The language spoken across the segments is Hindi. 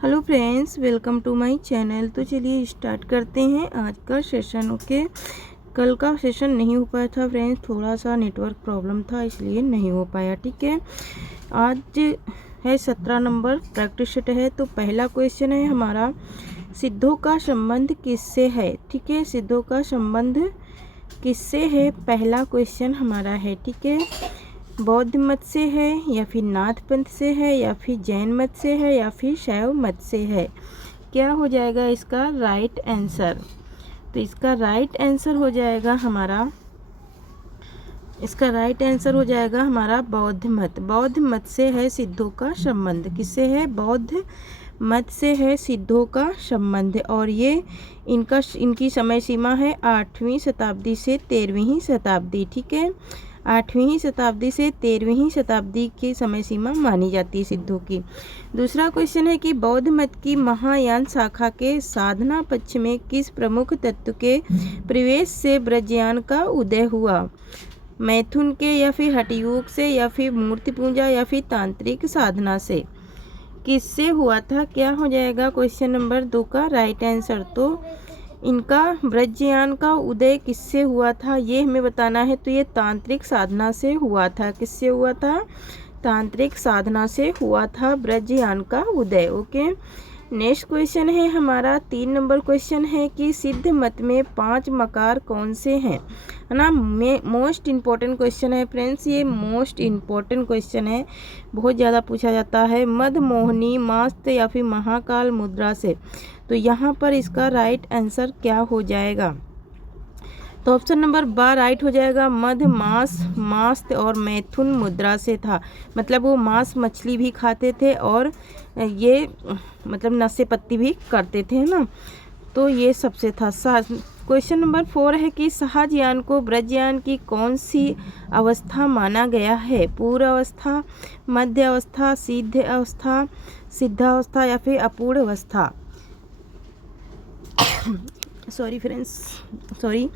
Hello friends, welcome to my channel. तो चलिए स्टार्ट करते हैं आज का सेशन। ओके, कल का सेशन नहीं हो पाया था फ्रेंड्स, थोड़ा सा नेटवर्क प्रॉब्लम था इसलिए नहीं हो पाया। ठीक है, आज है 17 नंबर प्रैक्टिस सेट है। तो पहला क्वेश्चन है हमारा, सिद्धों का संबंध किससे है। ठीक है, सिद्धों का संबंध किससे है, पहला क्वेश्चन हमारा है। ठीक है, बौद्ध मत से है या फिर नाथ पंथ से है या फिर जैन मत से है या फिर शैव मत से है। क्या हो जाएगा इसका राइट आंसर। तो इसका राइट आंसर हो जाएगा हमारा, बौद्ध मत। बौद्ध मत से है सिद्धों का संबंध। किससे है, बौद्ध मत से है सिद्धों का संबंध। और ये इनकी समय सीमा है 8वीं शताब्दी से 13वीं शताब्दी। ठीक है, 8वीं शताब्दी से 13वीं शताब्दी की समय सीमा मानी जाती है सिद्धों की। दूसरा क्वेश्चन है कि बौद्ध मत की महायान शाखा के साधना पक्ष में किस प्रमुख तत्व के प्रवेश से ब्रजयान का उदय हुआ। मैथुन के या फिर हठयोग से या फिर मूर्ति पूजा या फिर तांत्रिक साधना से, किससे हुआ था। क्या हो जाएगा क्वेश्चन नंबर 2 का राइट आंसर। तो इनका ब्रजयान का उदय किससे हुआ था ये हमें बताना है। तो ये तांत्रिक साधना से हुआ था। किससे हुआ था, तांत्रिक साधना से हुआ था ब्रजयान का उदय। ओके, नेक्स्ट क्वेश्चन है हमारा 3 नंबर क्वेश्चन है कि सिद्ध मत में 5 मकार कौन से हैं, है ना। मोस्ट इम्पोर्टेंट क्वेश्चन है फ्रेंड्स, ये मोस्ट इम्पोर्टेंट क्वेश्चन है, बहुत ज़्यादा पूछा जाता है। मद, मोहनी, मास्त या फिर महाकाल मुद्रा से। तो यहाँ पर इसका राइट आंसर क्या हो जाएगा। तो ऑप्शन नंबर बा राइट हो जाएगा। मध, मांस, मास्त और मैथुन मुद्रा से था। मतलब वो मांस मछली भी खाते थे और ये मतलब नशे पत्ती भी करते थे, है ना। तो ये सबसे था। क्वेश्चन नंबर 4 है कि शाहजहान को ब्रजयान की कौन सी अवस्था माना गया है। पूर्व अवस्था, मध्य अवस्था, सिद्धावस्था या फिर अपूर्ण अवस्था। Sorry friends, sorry.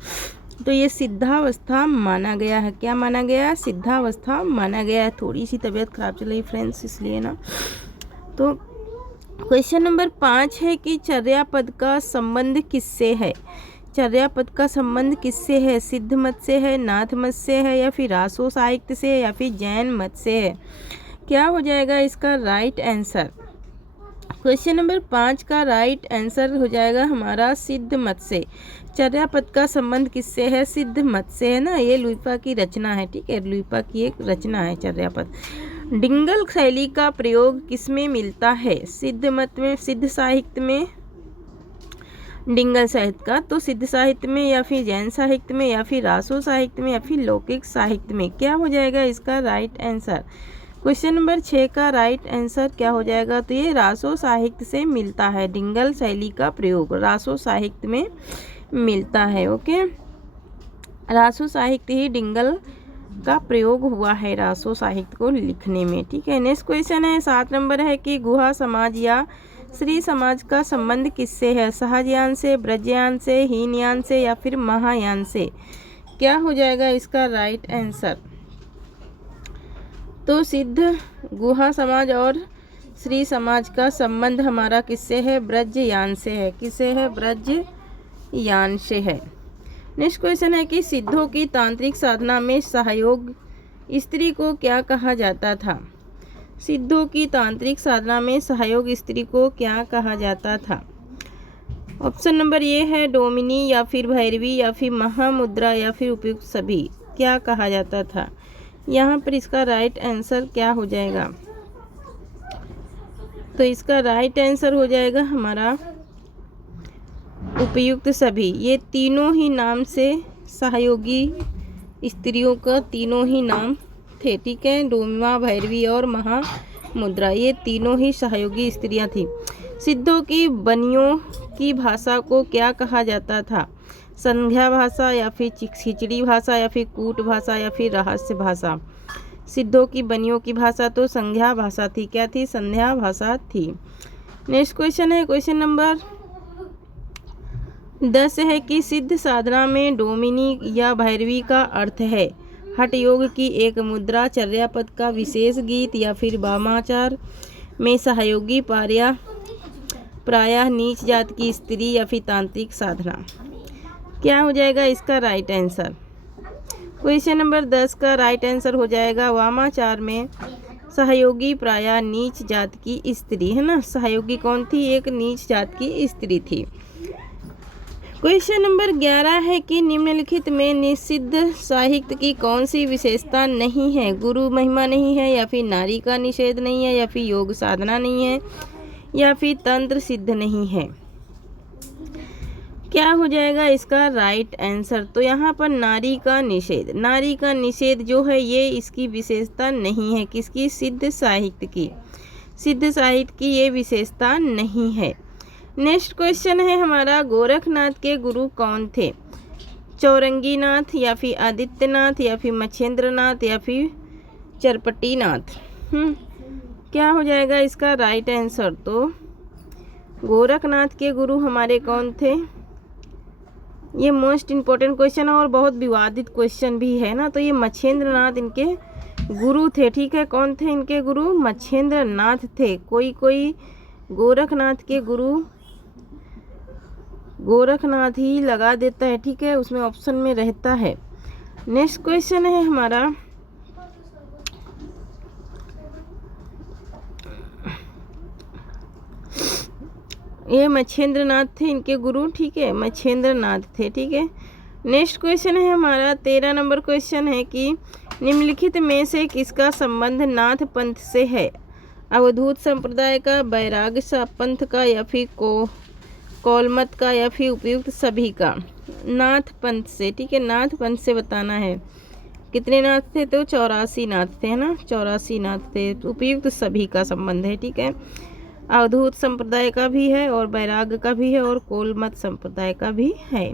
तो ये सिद्धावस्था माना गया है। क्या माना गया, सिद्धावस्था माना गया है। थोड़ी सी तबीयत खराब चल रही फ्रेंड्स, इसलिए ना। तो क्वेश्चन नंबर 5 है कि चर्या पद का संबंध किससे है। चर्या पद का संबंध किससे है, सिद्ध मत से है, नाथ मत से है या फिर रासो साहित्य से या फिर जैन मत से है। क्या हो जाएगा इसका राइट आंसर। क्वेश्चन नंबर 5 का राइट आंसर हो जाएगा हमारा सिद्ध मत से। चर्या पद का संबंध किससे है, सिद्ध मत से, है ना। ये लुइपा की रचना है। ठीक है, लुइपा की एक रचना है चर्या पद। डिंगल शैली का प्रयोग किसमें मिलता है, सिद्ध मत में, सिद्ध साहित्य में, डिंगल साहित्य का। तो सिद्ध साहित्य में या फिर जैन साहित्य में या फिर रासो साहित्य में या फिर लौकिक साहित्य में। क्या हो जाएगा इसका राइट आंसर। क्वेश्चन नंबर 6 का राइट आंसर क्या हो जाएगा। तो ये रासो साहित्य से मिलता है। डिंगल शैली का प्रयोग रासो साहित्य में मिलता है। ओके, रासो साहित्य ही डिंगल का प्रयोग हुआ है रासो साहित्य को लिखने में। ठीक है, नेक्स्ट क्वेश्चन है 7 नंबर है कि गुहा समाज या श्री समाज का संबंध किससे है। शाहजहान से, ब्रजयान से, हीनयान से या फिर महायान से। क्या हो जाएगा इसका राइट आंसर। तो सिद्ध, गुहा समाज और श्री समाज का संबंध हमारा किससे है, ब्रजयान से है। किससे है, ब्रजयान से है। नेक्स्ट क्वेश्चन है कि सिद्धों की तांत्रिक साधना में सहयोग स्त्री को क्या कहा जाता था। सिद्धों की तांत्रिक साधना में सहयोग स्त्री को क्या कहा जाता था। ऑप्शन नंबर ये है डोमिनी या फिर भैरवी या फिर महामुद्रा या फिर उपयुक्त सभी। क्या कहा जाता था। यहाँ पर इसका राइट आंसर क्या हो जाएगा। तो इसका राइट आंसर हो जाएगा हमारा उपयुक्त सभी। ये तीनों ही नाम से सहयोगी स्त्रियों का तीनों ही नाम थे। ठीक है, डोमिना, भैरवी और महामुद्रा, ये तीनों ही सहयोगी स्त्रियां थी। सिद्धों की बनियों की भाषा को क्या कहा जाता था। संध्या भाषा या फिर खिचड़ी भाषा या फिर कूट भाषा या फिर रहस्य भाषा। सिद्धों की बनियों की भाषा तो संध्या भाषा थी। क्या थी, संध्या भाषा थी। नेक्स्ट क्वेश्चन है क्वेश्चन नंबर 10 है कि सिद्ध साधना में डोमिनी या भैरवी का अर्थ है हठ योग की एक मुद्रा, चर्यापद का विशेष गीत या फिर वामाचार में सहयोगी पार्या प्रायः नीच जात की स्त्री या फिर तांत्रिक साधना। क्या हो जाएगा इसका राइट आंसर? क्वेश्चन नंबर 10 का राइट आंसर हो जाएगा वामाचार में सहयोगी प्रायः नीच जात की स्त्री, है ना। सहयोगी कौन थी? एक नीच जात की स्त्री थी। क्वेश्चन नंबर 11 है कि निम्नलिखित में निषिद्ध साहित्य की कौन सी विशेषता नहीं है? गुरु महिमा नहीं है, या फिर नारी का निषेध नहीं है, या फिर योग साधना नहीं है, या फिर तंत्र सिद्ध नहीं है। क्या हो जाएगा इसका राइट आंसर? तो यहाँ पर नारी का निषेध जो है ये इसकी विशेषता नहीं है। किसकी? सिद्ध साहित्य की। सिद्ध साहित्य की ये विशेषता नहीं है। नेक्स्ट क्वेश्चन है हमारा, गोरखनाथ के गुरु कौन थे? चौरंगीनाथ, या फिर आदित्यनाथ, या फिर मच्छेंद्रनाथ, या फिर चरपटीनाथ। क्या हो जाएगा इसका राइट आंसर? तो गोरखनाथ के गुरु हमारे कौन थे? ये मोस्ट इम्पोर्टेंट क्वेश्चन है और बहुत विवादित क्वेश्चन भी है ना। तो ये मच्छेंद्रनाथ इनके गुरु थे, ठीक है। कौन थे इनके गुरु? मच्छेंद्रनाथ थे। कोई गोरखनाथ के गुरु गोरखनाथ ही लगा देता है, ठीक है, उसमें ऑप्शन में रहता है। नेक्स्ट क्वेश्चन है हमारा, ये मच्छेंद्रनाथ थे इनके गुरु, ठीक है, मच्छेंद्रनाथ थे, ठीक है। नेक्स्ट क्वेश्चन है हमारा 13 नंबर क्वेश्चन है कि निम्नलिखित में से किसका संबंध नाथ पंथ से है? अवधूत संप्रदाय का, बैराग्य पंथ का, या फिर कोलमत का, या फिर उपयुक्त सभी का। नाथ पंथ से, ठीक है, नाथ पंथ से बताना है। कितने नाथ थे? तो 84 नाथ थे, है ना, 84 नाथ थे। उपयुक्त सभी का संबंध है, ठीक है। अवधूत संप्रदाय का भी है और बैराग्य का भी है और कोलमत संप्रदाय का भी है।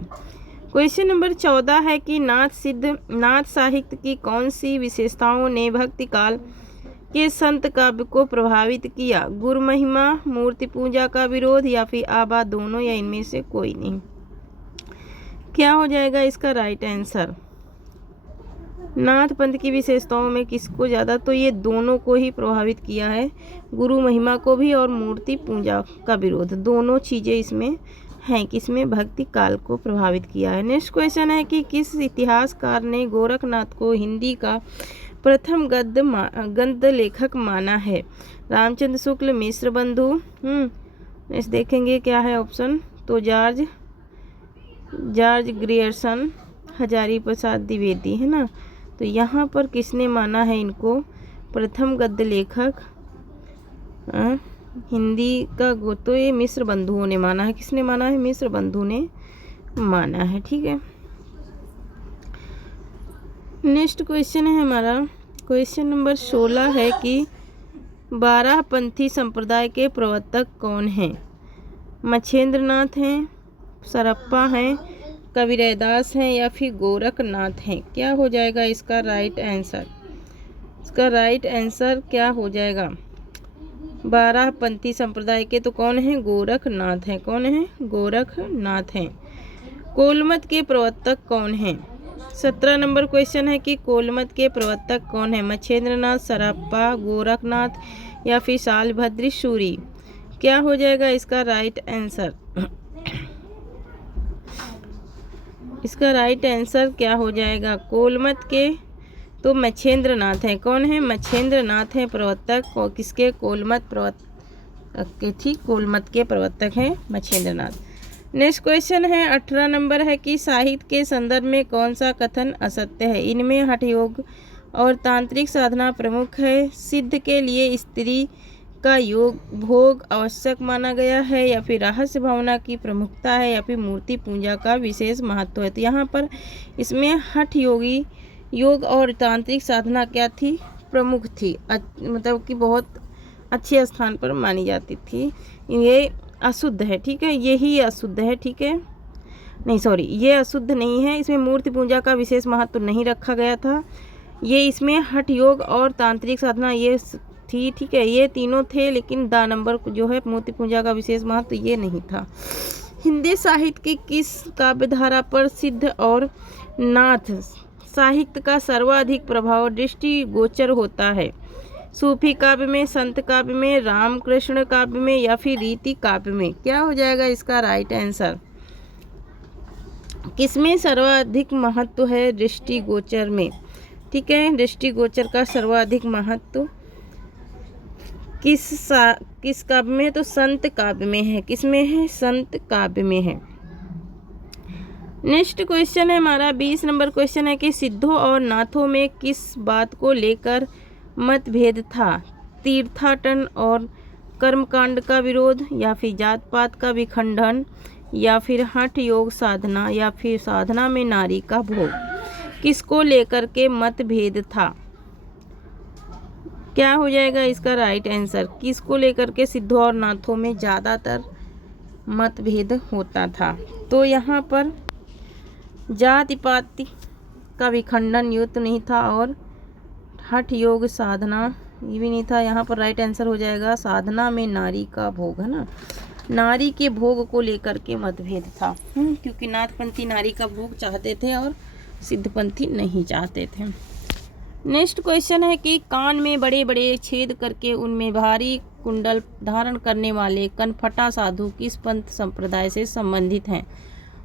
क्वेश्चन नंबर 14 है कि नाथ साहित्य की कौन सी विशेषताओं ने भक्ति काल के संत काव्य को प्रभावित किया? गुरु महिमा, मूर्ति पूजा का विरोध, या फिर आबा दोनों, या इनमें से कोई नहीं। क्या हो जाएगा इसका राइट आंसर? नाथ पंथ की विशेषताओं में किसको ज़्यादा? तो ये दोनों को ही प्रभावित किया है, गुरु महिमा को भी और मूर्ति पूजा का विरोध, दोनों चीज़ें इसमें हैं कि इसमें भक्ति काल को प्रभावित किया है। नेक्स्ट क्वेश्चन है कि किस इतिहासकार ने गोरखनाथ को हिंदी का प्रथम गद्य लेखक माना है? रामचंद्र शुक्ल, मिश्र बंधु, नेक्स्ट देखेंगे क्या है ऑप्शन। तो जॉर्ज ग्रियर्सन, हजारी प्रसाद द्विवेदी, है ना। तो यहाँ पर किसने माना है इनको प्रथम गद्य लेखक हिंदी का? तो ये मिश्र बंधुओं ने माना है। किसने माना है? मिश्र बंधु ने माना है, ठीक है। नेक्स्ट क्वेश्चन है हमारा, क्वेश्चन नंबर 16 है कि 12 पंथी संप्रदाय के प्रवर्तक कौन हैं? मच्छेंद्रनाथ हैं, सरप्पा हैं, कबीरदास हैं, या फिर गोरखनाथ हैं। क्या हो जाएगा इसका राइट आंसर? इसका राइट आंसर क्या हो जाएगा? 12 पंथी संप्रदाय के तो कौन है? गोरखनाथ हैं। कौन है? गोरखनाथ हैं। कोलमत के प्रवर्तक कौन हैं? 17 नंबर क्वेश्चन है कि कोलमत के प्रवर्तक कौन है? मच्छेंद्रनाथ, सरप्पा, गोरखनाथ, या फिर शालभद्र सूरी। क्या हो जाएगा इसका राइट आंसर? इसका राइट आंसर क्या हो जाएगा? कोलमत के तो मच्छेंद्रनाथ हैं। कौन है? मच्छेंद्रनाथ हैं प्रवर्तक। किसके? कोलमत प्रवर्तक के, ठीक, कोलमत के प्रवर्तक हैं मच्छेंद्रनाथ। नेक्स्ट क्वेश्चन है 18 नंबर है कि साहित्य के संदर्भ में कौन सा कथन असत्य है? इनमें हठ योग और तांत्रिक साधना प्रमुख है, सिद्ध के लिए स्त्री का योग भोग आवश्यक माना गया है, या फिर रहस्य भावना की प्रमुखता है, या फिर मूर्ति पूजा का विशेष महत्व है। तो यहाँ पर इसमें हठ योगी योग और तांत्रिक साधना क्या थी? प्रमुख थी, मतलब कि बहुत अच्छे स्थान पर मानी जाती थी। ये अशुद्ध है, ठीक है, यही अशुद्ध है, ठीक है, नहीं सॉरी, ये अशुद्ध नहीं है। इसमें मूर्ति पूजा का विशेष महत्व नहीं रखा गया था। ये इसमें हठ योग और तांत्रिक साधना ये थी, ठीक है, ये तीनों थे, लेकिन द नंबर जो है मूर्ति पूजा का विशेष महत्व ये नहीं था। हिंदी साहित्य की किस काव्यधारा पर सिद्ध और नाथ साहित्य का सर्वाधिक प्रभाव दृष्टिगोचर होता है? सूफी काव्य में, संत काव्य में, रामकृष्ण काव्य में या फिर रीति काव्य में? क्या हो जाएगा इसका राइट आंसर? किसमें सर्वाधिक महत्व है? दृष्टिगोचर में। ठीक है, दृष्टिगोचर का सर्वाधिक महत्व किस काव्य में? तो संत काव्य में है। किसमें है? संत काव्य में है। नेक्स्ट क्वेश्चन है हमारा 20 नंबर क्वेश्चन है कि सिद्धों और नाथों में किस बात को लेकर मतभेद था? तीर्थाटन और कर्मकांड का विरोध, या फिर जात पात का विखंडन, या फिर हठ योग साधना, या फिर साधना में नारी का भोग? किसको लेकर के मतभेद था? क्या हो जाएगा इसका राइट आंसर? किसको लेकर के सिद्धों और नाथों में ज़्यादातर मतभेद होता था? तो यहाँ पर जाति पाति का विखंडन युद्ध नहीं था और हठ योग साधना ये भी नहीं था। यहाँ पर राइट आंसर हो जाएगा साधना में नारी का भोग, है ना। नारी के भोग को लेकर के मतभेद था, क्योंकि नाथपंथी नारी का भोग चाहते थे और सिद्धपंथी नहीं चाहते थे। नेक्स्ट क्वेश्चन है कि कान में बड़े बड़े छेद करके उनमें भारी कुंडल धारण करने वाले कनफटा साधु किस पंथ संप्रदाय से संबंधित हैं?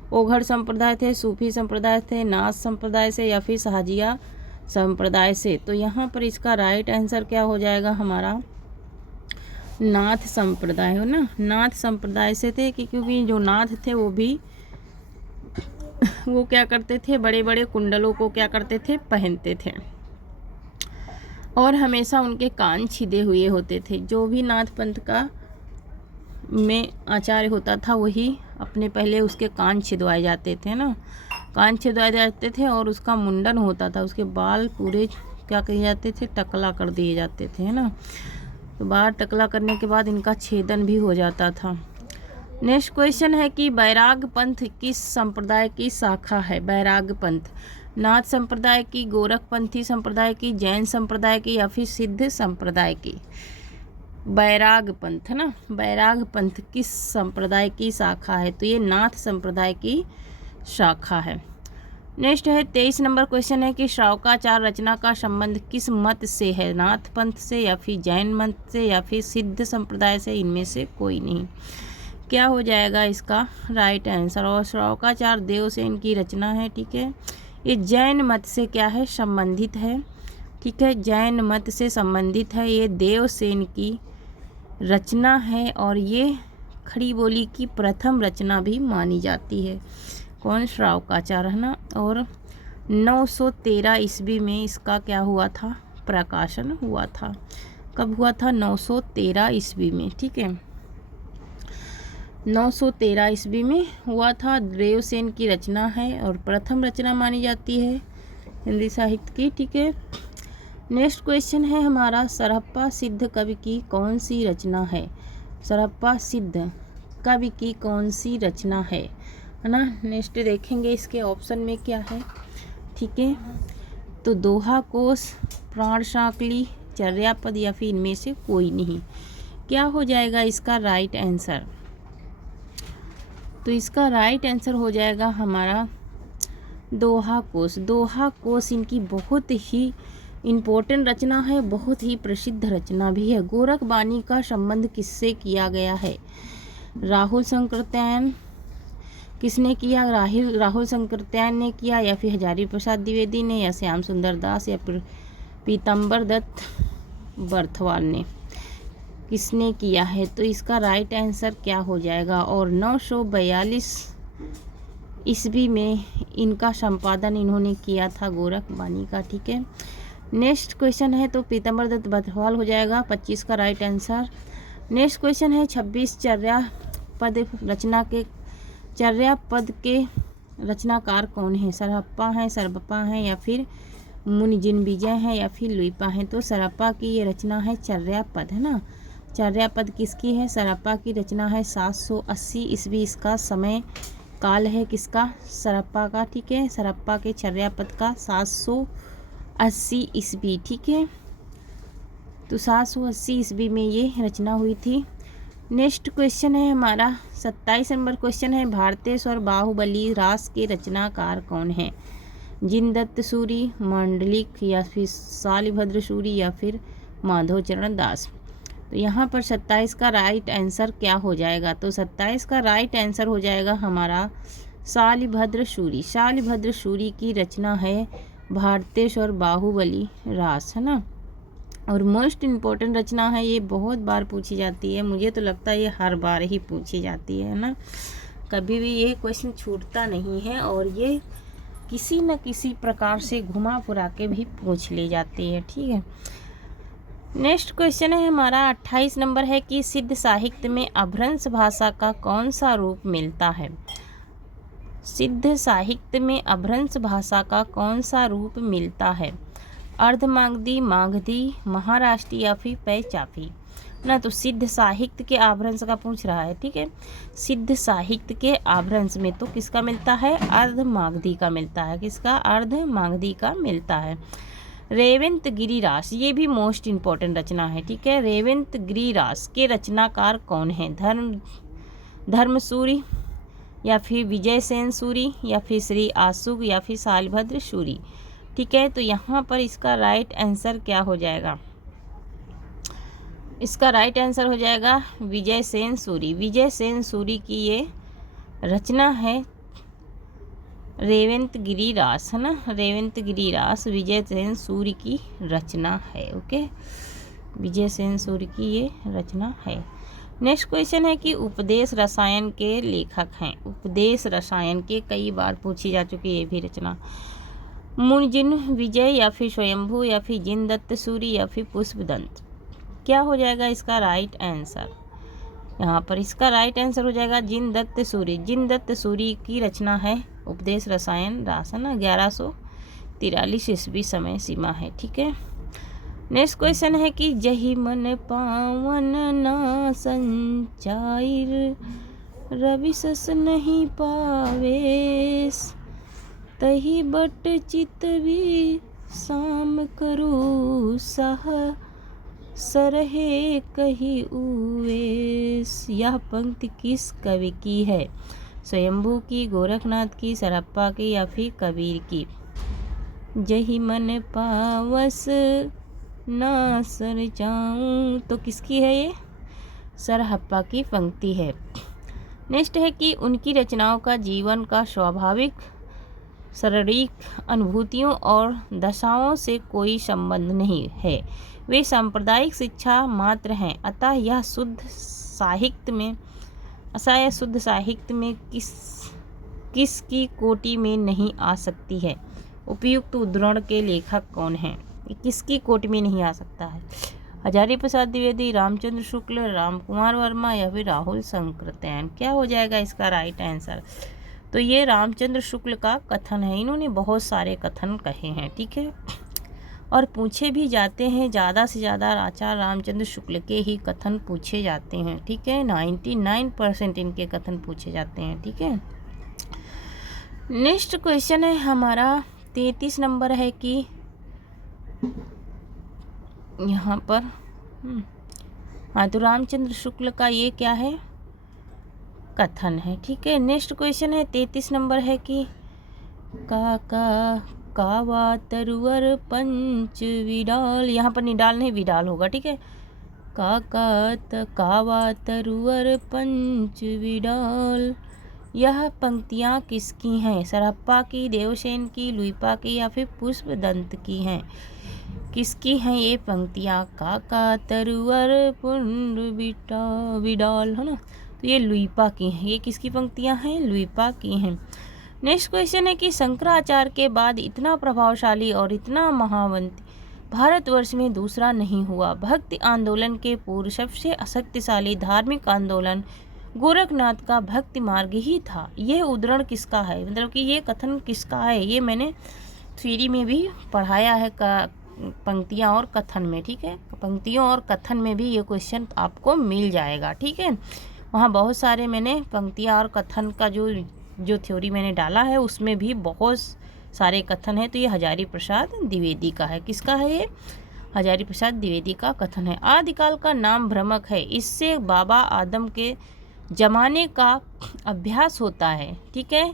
ओघड़ संप्रदाय थे, सूफी संप्रदाय थे, नाथ संप्रदाय से, या फिर शाहजिया संप्रदाय से? तो यहाँ पर इसका राइट आंसर क्या हो जाएगा हमारा? नाथ संप्रदाय, हो ना। नाथ संप्रदाय से थे क्योंकि जो नाथ थे वो क्या करते थे? बड़े बड़े कुंडलों को क्या करते थे? पहनते थे और हमेशा उनके कान छिदे हुए होते थे। जो भी नाथ पंथ का में आचार्य होता था वही अपने पहले उसके कान छिदवाए जाते थे ना, कान छिदवाए जाते थे और उसका मुंडन होता था, उसके बाल पूरे क्या किए जाते थे? टकला कर दिए जाते थे, है ना। तो बाल टकला करने के बाद इनका छेदन भी हो जाता था। नेक्स्ट क्वेश्चन है कि बैराग पंथ किस संप्रदाय की शाखा है? बैराग पंथ नाथ संप्रदाय की, गोरखपंथी संप्रदाय की, जैन संप्रदाय की, या फिर सिद्ध संप्रदाय की? बैराग पंथ, है ना। बैराग पंथ किस संप्रदाय की शाखा है? तो ये नाथ संप्रदाय की शाखा है। नेक्स्ट है 23 नंबर क्वेश्चन है कि श्रावकाचार रचना का संबंध किस मत से है? नाथ पंथ से, या फिर जैन मत से, या फिर सिद्ध संप्रदाय से? इनमें से कोई नहीं। क्या हो जाएगा इसका राइट आंसर? और श्रावकाचार देवसेन की रचना है, ठीक है। ये जैन मत से क्या है? संबंधित है, ठीक है। जैन मत से संबंधित है, ये देवसेन की रचना है और ये खड़ी बोली की प्रथम रचना भी मानी जाती है। कौन? श्रावकाचार, है ना। और 913 ईस्वी में इसका क्या हुआ था? प्रकाशन हुआ था। कब हुआ था? 913 ईस्वी में, ठीक है। 913 ईस्वी में हुआ था। देवसेन की रचना है और प्रथम रचना मानी जाती है हिंदी साहित्य की, ठीक है। नेक्स्ट क्वेश्चन है हमारा सरहप्पा सिद्ध कवि की कौन सी रचना है? सरहप्पा सिद्ध कवि की कौन सी रचना है ना। नेक्स्ट देखेंगे इसके ऑप्शन में क्या है, ठीक है। तो दोहा कोश, प्राण साकली, चर्यापद, या फिर इनमें से कोई नहीं। क्या हो जाएगा इसका राइट आंसर? तो इसका राइट आंसर हो जाएगा हमारा दोहा कोश। दोहा कोश इनकी बहुत ही इम्पोर्टेंट रचना है, बहुत ही प्रसिद्ध रचना भी है। गोरख बानी का संबंध किससे किया गया है? राहुल शंकरत्यायन किसने किया? राहुल शंकरत्यायन ने किया, या फिर हजारी प्रसाद द्विवेदी ने, या श्याम सुंदर दास, या फिर पीतम्बर दत्त बर्थवाल ने? किसने किया है? तो इसका राइट आंसर क्या हो जाएगा? और 942 ईस्वी में इनका संपादन इन्होंने किया था गोरख बानी का, ठीक है। नेक्स्ट क्वेश्चन है तो पीतम्बर दत्त बर्थवाल हो जाएगा 25 का राइट आंसर। नेक्स्ट क्वेश्चन है 26 चर्यापद के रचनाकार कौन है? सरहप्पा हैं, सरबप्पा हैं, या फिर मुनिजिनविजय हैं, या फिर लुइपा हैं? तो सरहप्पा की ये रचना है चर्यापद, है ना। चर्यापद किसकी है? सरहप्पा की रचना है। 780 ईस्वी इसका समय काल है, किसका? सरहप्पा का, ठीक है। सरहप्पा के चर्यापद का 780 ईस्वी, ठीक है। तो 780 ईस्वी में ये रचना हुई थी। नेक्स्ट क्वेश्चन है हमारा 27 नंबर क्वेश्चन है भारतेश और बाहुबली रास के रचनाकार कौन है? जिनदत्त सूरी, मांडलिक, या फिर शालिभद्र सूरी, या फिर माधव चरण दास। तो यहाँ पर 27 का राइट आंसर क्या हो जाएगा? तो 27 का राइट आंसर हो जाएगा हमारा शालिभद्र शूरी। शालिभद्र शूरी की रचना है भारतेश और बाहुबली रास, है ना। और मोस्ट इम्पोर्टेंट रचना है ये, बहुत बार पूछी जाती है, मुझे तो लगता है ये हर बार ही पूछी जाती है ना, कभी भी ये क्वेश्चन छूटता नहीं है और ये किसी न किसी प्रकार से घुमा फिरा के भी पूछ ली जाती है, ठीक है। नेक्स्ट क्वेश्चन है हमारा 28 नंबर है कि सिद्ध साहित्य में अभ्रंश भाषा का कौन सा रूप मिलता है? सिद्ध साहित्य में अभ्रंश भाषा का कौन सा रूप मिलता है? अर्धमागधी, मागधी, महाराष्ट्री या फिर पैचाफी ना। तो सिद्ध साहित्य के आभ्रंश का पूछ रहा है, ठीक है। सिद्ध साहित्य के आभ्रंश में तो किसका मिलता है? अर्धमागधी का मिलता है। किसका? अर्धमागधी का मिलता है। रेवंत गिरिरास, ये भी मोस्ट इम्पोर्टेंट रचना है, ठीक है। रेवंत गिरिरास के रचनाकार कौन है? धर्मसूरी या फिर विजयसेन सूरी या फिर श्री आशुक या फिर शालिभद्र शूरी, ठीक है। तो यहाँ पर इसका राइट आंसर क्या हो जाएगा? इसका राइट आंसर हो जाएगा विजयसेन सूरी। विजयसेन सूरी की ये रचना है रेवंत गिरिरास, है ना। रेवंत गिरिरास विजयसेन सूरी की रचना है, ओके। विजयसेन सूरी की ये रचना है। नेक्स्ट क्वेश्चन है कि उपदेश रसायन के लेखक हैं। उपदेश रसायन के कई बार पूछी जा चुकी है ये भी रचना। मुनिजिन विजय या फिर स्वयंभू या फिर जिनदत्त सूरी या फिर पुष्पदंत, क्या हो जाएगा इसका राइट आंसर? यहाँ पर इसका राइट आंसर हो जाएगा जिनदत्त सूरी। जिनदत्त सूरी की रचना है उपदेश रसायन रास, है ना। 1143 ईस्वी समय सीमा है, ठीक है। नेक्स्ट क्वेश्चन है कि जही मन पावन ना संचार, रवि सस नहीं पावेश, तही बट चित भी शाम करू सह, सरहे कही उवेश। यह पंक्ति किस कवि की है? स्वयंभू की, गोरखनाथ की, सरहप्पा की या फिर कबीर की? जही मन पावस ना सर जाऊं, तो किसकी है ये? सरहप्पा की पंक्ति है। नेक्स्ट है कि उनकी रचनाओं का जीवन का स्वाभाविक शारीरिक अनुभूतियों और दशाओं से कोई संबंध नहीं है, वे सांप्रदायिक शिक्षा मात्र हैं, अतः यह शुद्ध साहित्य में किसकी कोटि में नहीं आ सकती है? उपयुक्त उद्धरण के लेखक कौन हैं? किसकी कोटि में नहीं आ सकता है? हजारी प्रसाद द्विवेदी, रामचंद्र शुक्ल, रामकुमार वर्मा या फिर राहुल संकृतैन, क्या हो जाएगा इसका राइट आंसर? तो ये रामचंद्र शुक्ल का कथन है, इन्होंने बहुत सारे कथन कहे हैं, ठीक है। और पूछे भी जाते हैं, ज़्यादा से ज़्यादा आचार्य रामचंद्र शुक्ल के ही कथन पूछे जाते हैं, ठीक है। 99% इनके कथन पूछे जाते हैं, ठीक है। नेक्स्ट क्वेश्चन है हमारा 33 नंबर है कि यहाँ पर हाँ, तो रामचंद्र शुक्ल का ये क्या है? कथन है, ठीक है। नेक्स्ट क्वेश्चन है 33 नंबर है कि कावा तरुवर पंच विडाल, यहाँ पर निडाल नहीं विडाल होगा, ठीक है। कावा तरुवर पंच विडाल, यह पंक्तियाँ किसकी हैं? सरहप्पा की, देवसेन की, लुइपा की या फिर पुष्पदंत की हैं? किसकी हैं ये पंक्तियाँ? काका तरुवर पुंड विडाल, है ना। तो ये लुइपा की हैं। ये किसकी पंक्तियाँ हैं? लुइपा की हैं। नेक्स्ट क्वेश्चन है कि शंकराचार्य के बाद इतना प्रभावशाली और इतना महावंती भारतवर्ष में दूसरा नहीं हुआ। भक्ति आंदोलन के पूर्व सबसे शक्तिशाली धार्मिक आंदोलन गोरखनाथ का भक्ति मार्ग ही था। यह उद्धरण किसका है? मतलब कि ये कथन किसका है? ये मैंने थ्योरी में भी पढ़ाया है, पंक्तियाँ और कथन में, ठीक है। पंक्तियों और कथन में भी ये क्वेश्चन आपको मिल जाएगा, ठीक है। वहाँ बहुत सारे मैंने पंक्तियाँ और कथन का जो थ्योरी मैंने डाला है उसमें भी बहुत सारे कथन है। तो ये हजारी प्रसाद द्विवेदी का है। किसका है ये? हजारी प्रसाद द्विवेदी का कथन है। आदिकाल का नाम भ्रमक है, इससे बाबा आदम के जमाने का अभ्यास होता है, ठीक है।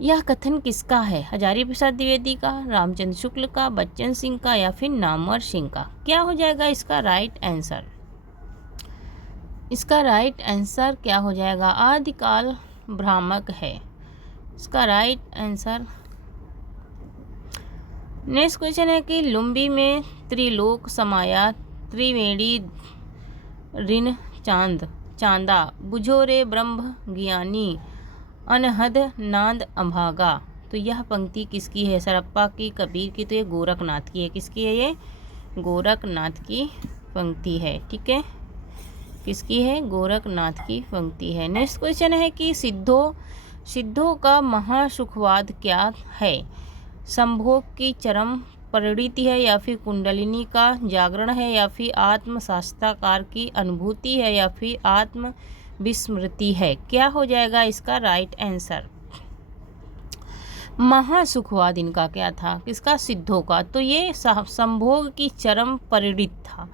यह कथन किसका है? हजारी प्रसाद द्विवेदी का, रामचंद्र शुक्ल का, बच्चन सिंह का या फिर नामवर सिंह का? क्या हो जाएगा इसका राइट आंसर? इसका राइट आंसर क्या हो जाएगा? आदिकाल भ्रामक है इसका राइट आंसर। नेक्स्ट क्वेश्चन है कि लुम्बी में त्रिलोक समाया, त्रिवेणी ऋण चांदा, बुझो रे ब्रह्म ज्ञानी, अनहद नाद अभागा। तो यह पंक्ति किसकी है? सरप्पा की, कबीर की? तो ये गोरखनाथ की है। किसकी है ये? गोरखनाथ की पंक्ति है। ठीक है, किसकी है? गोरखनाथ की पंक्ति है। नेक्स्ट क्वेश्चन है कि सिद्धों का महासुखवाद क्या है? संभोग की चरम परिणति है या फिर कुंडलिनी का जागरण है या फिर आत्म साक्षात्कार की अनुभूति है या फिर आत्म विस्मृति है? क्या हो जाएगा इसका राइट आंसर? महासुखवाद इनका क्या था? किसका? सिद्धों का। तो ये संभोग की चरम परिणति था।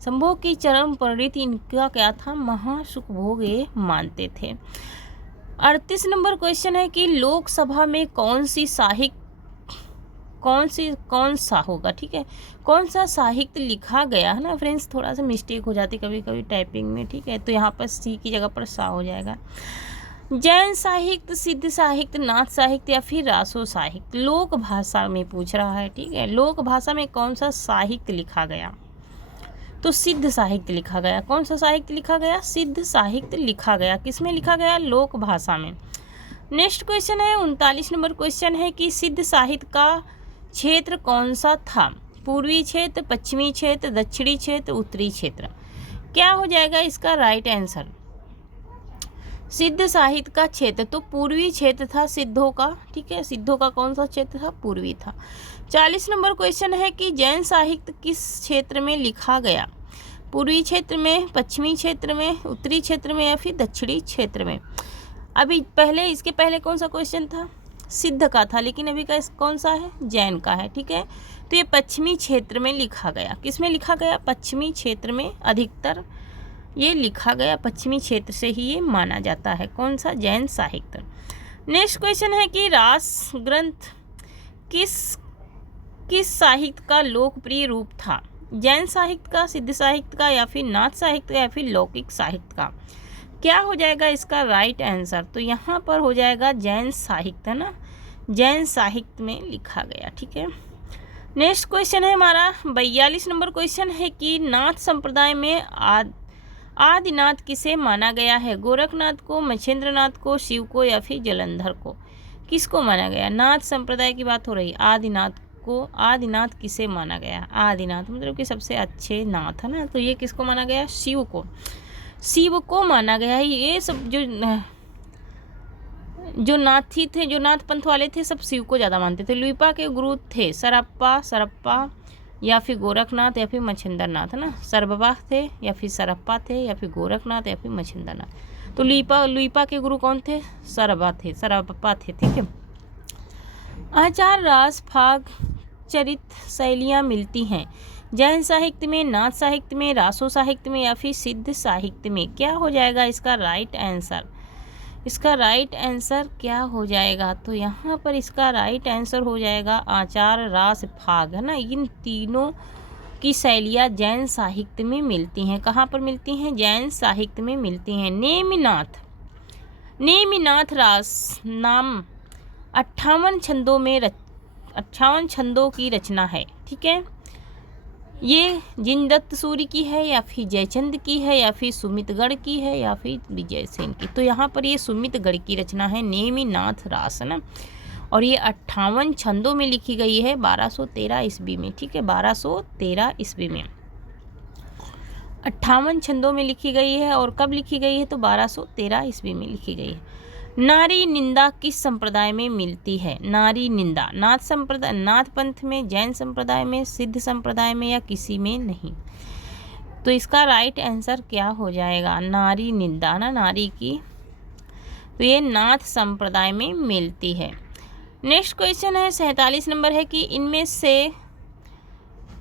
संभोग की चरम परिणति इनका क्या था? महासुख भोग ये मानते थे। 38 नंबर क्वेश्चन है कि लोकसभा में कौन सा होगा? ठीक है, कौन सा साहित्य लिखा गया है ना फ्रेंड्स, थोड़ा सा मिस्टेक हो जाती कभी कभी टाइपिंग में। ठीक है, तो यहाँ पर सी की जगह पर सा हो जाएगा। जैन साहित्य, सिद्ध साहित्य, नाथ साहित्य या फिर रासो साहित्य? लोक भाषा में पूछ रहा है। ठीक है, लोक भाषा में कौन सा साहित्य लिखा गया? तो सिद्ध साहित्य लिखा गया। कौन सा साहित्य लिखा गया? सिद्ध साहित्य लिखा गया। किसमें लिखा गया? लोक भाषा में। नेक्स्ट क्वेश्चन है 39 नंबर क्वेश्चन है कि सिद्ध साहित्य का क्षेत्र कौन सा था? पूर्वी क्षेत्र, पश्चिमी क्षेत्र, दक्षिणी क्षेत्र, उत्तरी क्षेत्र? क्या हो जाएगा इसका राइट आंसर? सिद्ध साहित्य का क्षेत्र तो पूर्वी क्षेत्र था सिद्धों का। ठीक है, सिद्धों का कौन सा क्षेत्र था? पूर्वी था। 40 नंबर क्वेश्चन है कि जैन साहित्य किस क्षेत्र में लिखा गया? पूर्वी क्षेत्र में, पश्चिमी क्षेत्र में, उत्तरी क्षेत्र में या फिर दक्षिणी क्षेत्र में? अभी पहले, इसके पहले कौन सा क्वेश्चन था? सिद्ध का था, लेकिन अभी का कौन सा है? जैन का है। ठीक है, तो ये पश्चिमी क्षेत्र में लिखा गया। किस में लिखा गया? पश्चिमी क्षेत्र में अधिकतर ये लिखा गया। पश्चिमी क्षेत्र से ही ये माना जाता है। कौन सा? जैन साहित्य। नेक्स्ट क्वेश्चन है कि रास ग्रंथ किस साहित्य का लोकप्रिय रूप था? जैन साहित्य का, सिद्ध साहित्य का या फिर नाथ साहित्य का या फिर लौकिक साहित्य का? क्या हो जाएगा इसका राइट आंसर? तो यहाँ पर हो जाएगा जैन साहित्य ना, जैन साहित्य में लिखा गया। ठीक है, नेक्स्ट क्वेश्चन है हमारा 42 नंबर क्वेश्चन है कि नाथ संप्रदाय में आदिनाथ किसे माना गया है? गोरखनाथ को, मच्छेंद्रनाथ को, शिव को या फिर जलंधर को? किसको माना गया? नाथ संप्रदाय की बात हो रही। आदिनाथ को, आदिनाथ किसे माना गया? आदिनाथ मतलब कि सबसे अच्छे नाथ है ना, तो ये किसको माना गया? शिव को, शिव को माना गया है। ये सब जो नाथी थे, जो नाथ पंथ वाले थे, सब शिव को ज़्यादा मानते थे। लुइपा के गुरु थे सरप्पा या फिर गोरखनाथ या फिर मच्छिंद्रनाथ है ना। सरबा थे या फिर सरप्पा थे या फिर गोरखनाथ या फिर मच्छिंद्रनाथ। तो लुइपा के गुरु कौन थे? सरप्पा थे। ठीक है, आचार, रास, फाग, चरित शैलियाँ मिलती हैं जैन साहित्य में, नाथ साहित्य में, रासो साहित्य में या फिर सिद्ध साहित्य में? क्या हो जाएगा इसका राइट आंसर? इसका राइट आंसर क्या हो जाएगा? तो यहाँ पर इसका राइट आंसर हो जाएगा आचार, रास, फाग है ना। इन तीनों की शैलियाँ जैन साहित्य में मिलती हैं। कहाँ पर मिलती हैं? जैन साहित्य में मिलती हैं। नेमिनाथ रास नाम 58 छंदों की रचना है। ठीक है, ये जिनदत्त सूरी की है या फिर जयचंद की है या फिर सुमितगढ़ की है या फिर विजय सेन की? तो यहाँ पर ये सुमितगढ़ की रचना है, नेमिनाथ रास है ना, और ये 58 छंदों में लिखी गई है 1213 ईस्वी में। ठीक है, 1213 ईस्वी में 58 छंदों में लिखी गई है। और कब लिखी गई है? तो 1213 ईस्वी में लिखी गई है। नारी निंदा किस संप्रदाय में मिलती है? नारी निंदा नाथ संप्रदाय, नाथ पंथ में, जैन संप्रदाय में, सिद्ध संप्रदाय में या किसी में नहीं? तो इसका राइट आंसर क्या हो जाएगा? नारी निंदा ना, नारी की, तो ये नाथ संप्रदाय में मिलती है। नेक्स्ट क्वेश्चन है 47 नंबर है कि इनमें से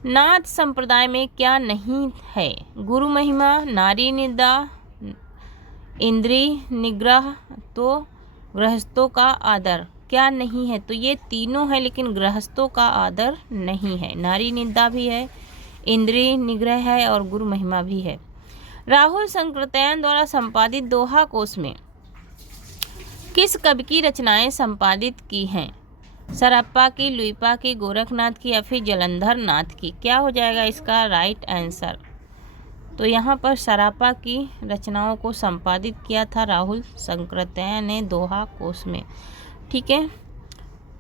नाथ संप्रदाय में क्या नहीं है? गुरु महिमा, नारी निंदा, इंद्रिय निग्रह, तो गृहस्थों का आदर? क्या नहीं है? तो ये तीनों है, लेकिन गृहस्थों का आदर नहीं है। नारी निंदा भी है, इंद्रिय निग्रह है और गुरु महिमा भी है। राहुल संकृतयन द्वारा संपादित दोहा कोश में किस कवि की रचनाएं संपादित की हैं? सरप्पा की, लुइपा की, गोरखनाथ की या फिर जलंधर नाथ की? क्या हो जाएगा इसका राइट आंसर? तो यहाँ पर सरप्पा की रचनाओं को संपादित किया था राहुल संकृतयन ने दोहा कोश में। ठीक है,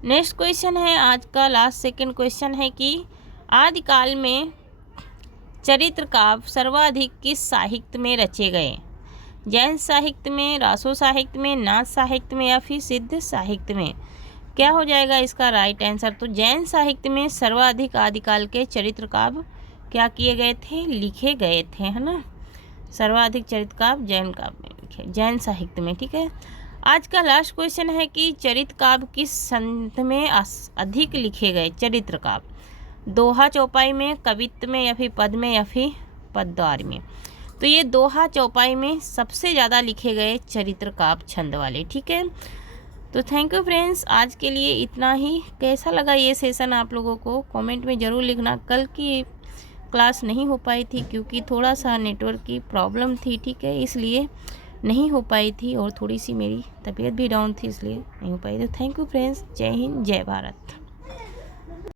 नेक्स्ट क्वेश्चन है आज का लास्ट सेकंड क्वेश्चन है कि आदिकाल में चरित्र काव्य सर्वाधिक किस साहित्य में रचे गए? जैन साहित्य में, रासो साहित्य में, नाथ साहित्य में या फिर सिद्ध साहित्य में? क्या हो जाएगा इसका राइट आंसर? तो जैन साहित्य में सर्वाधिक आदिकाल के चरित्र काव्य क्या किए गए थे? लिखे गए थे, है ना। सर्वाधिक चरित्र काव्य जैन काव्य में लिखे, जैन साहित्य में। ठीक है, आज का लास्ट क्वेश्चन है कि चरित्र काव्य किस संत में अधिक लिखे गए? चरित्र काव्य दोहा चौपाई में, कवित्व में या फिर पद में या फिर पदद्वार में? तो ये दोहा चौपाई में सबसे ज़्यादा लिखे गए चरित्र काव्य छंद वाले। ठीक है, तो थैंक यू फ्रेंड्स, आज के लिए इतना ही। कैसा लगा ये सेशन आप लोगों को कमेंट में ज़रूर लिखना। कल की क्लास नहीं हो पाई थी क्योंकि थोड़ा सा नेटवर्क की प्रॉब्लम थी, ठीक है, इसलिए नहीं हो पाई थी, और थोड़ी सी मेरी तबीयत भी डाउन थी इसलिए नहीं हो पाई। तो थैंक यू फ्रेंड्स, जय हिंद, जय भारत।